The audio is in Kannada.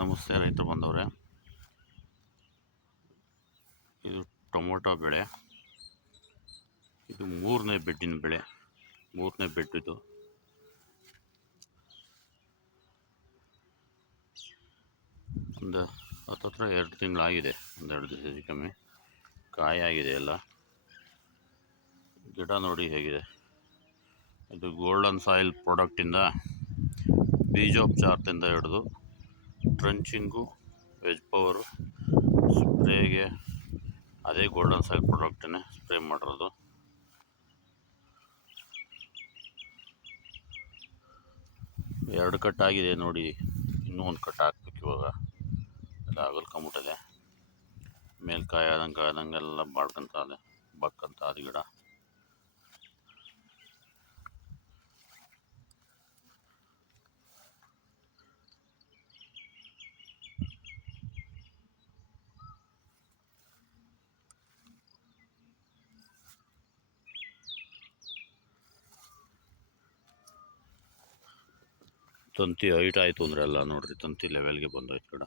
ನಮಸ್ತೆ ರೈತ ಬಂದವರೇ, ಇದು ಟೊಮೊಟೊ ಬೆಳೆ. ಇದು ಮೂರನೇ ಬೆಡ್ಡಿನ ಬೆಳೆ, ಮೂರನೇ ಬೆಡ್. ಇದು ಒಂದು ಹತ್ತತ್ರ 2 ತಿಂಗಳಾಗಿದೆ, 1-2 ದಿವಸ ಕಮ್ಮಿ. ಕಾಯಿ ಆಗಿದೆ ಎಲ್ಲ. ಗಿಡ ನೋಡಿ ಹೇಗಿದೆ. ಇದು ಗೋಲ್ಡನ್ ಸಾಯಿಲ್ ಪ್ರಾಡಕ್ಟಿಂದ ಬೀಜೋಪಚಾರದಿಂದ ಹಿಡಿದು ಟ್ರಂಚಿಂಗು, ವೆಜ್ ಪವರು, ಸ್ಪ್ರೇಗೆ ಅದೇ ಗೋಲ್ಡನ್ ಸಾಯಿಲ್ ಪ್ರಾಡಕ್ಟನ್ನೇ ಸ್ಪ್ರೇ ಮಾಡಿರೋದು. ಎರಡು ಕಟ್ ಆಗಿದೆ ನೋಡಿ, ಇನ್ನೂ ಒಂದು ಕಟ್ ಹಾಕ್ಬೇಕು ಇವಾಗ. ಎಲ್ಲ ಅಗಲ್ಕೊಂಬಿಟ್ಟಿದೆ. ಮೇಲೆ ಕಾಯಿ ಆದಂಗೆಲ್ಲ ಬಾಡ್ಕೊಂತ ಇದೆ, ಬಕ್ಕಂತ ಅದು ಗಿಡ. ತಂತಿ ಹೈಟ್ ಆಯಿತು ಅಂದರೆ ಎಲ್ಲ ನೋಡ್ರಿ, ತಂತಿ ಲೆವೆಲ್ಗೆ ಬಂದೋಯ್ತು ಗಿಡ.